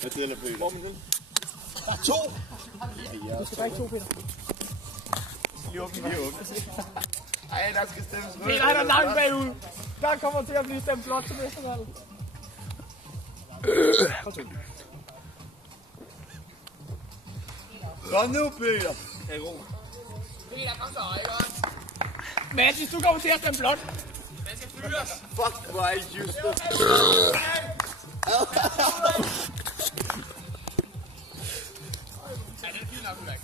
Hvad tæller Peter? Hvor er min øl? Der er 2! Ja, Du skal drikke 2, Peter. lige åbne. Ej, der skal stemmes rød. Peter, han er langt bagud. Der kommer til at blive stemt blot til mestervalget. Kom nu, Peter. Peter, kom så, ikke også? Mathis, du kommer til at stemme blot. Den skal fyres. Fuck, hvor er I just det. Ja, den er fint nok, Ulrik.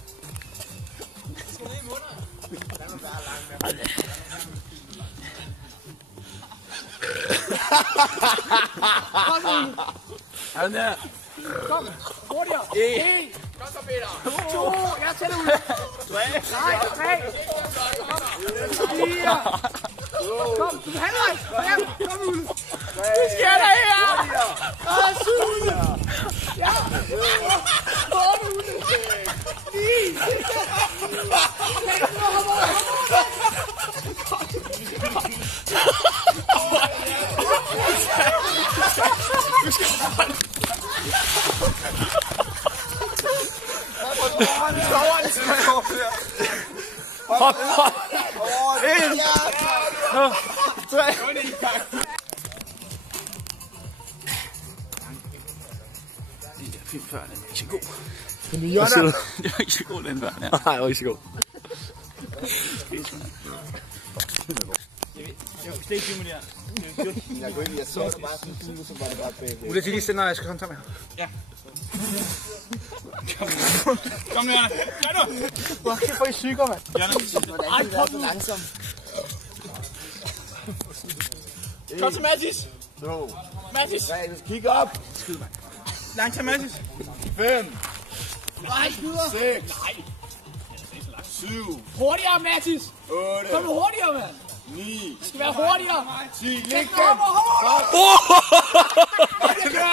Det skal ned i munden. Den er bare langt med. Kom så, Han er. kom, hurtigere. 1. Kom så, Peter. 2. Jeg tæller ud. 3. Nej, 3. 4. Kom, du kan halvvejs. 5. Kom ud. Nu sker der her. 7. Ja. 8. 9. Hop, hop. 1, 2, 3. Det er fint før, den er ikke så god. Men det er Det er ikke så god, den før. Ja. Nej, det var ikke så god. Stik 20 minutter. Jeg går ind, jeg så det bare sådan en så var det bare bagved. Ulla, lige sender, jeg skal komme med. Ja. Kom nu, Jana. Gør nu! Hvor kæft, hvor I syger, mand. Jana. Ej, kom nu. Langsom. Kom så, Mathis. 2, Mathis. 3, kig op. Skyd, mand. Langsom, Mathis. 5, Nej, skyder. 6, Nej. 7, Hurtigere, Mathis. 8, Kom nu hurtigere, mand. 9, Det skal være hurtigere. 10, læg den. Det gør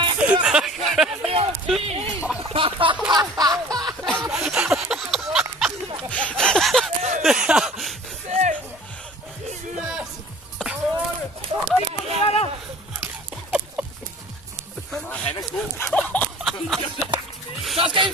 Han er god. Så skal I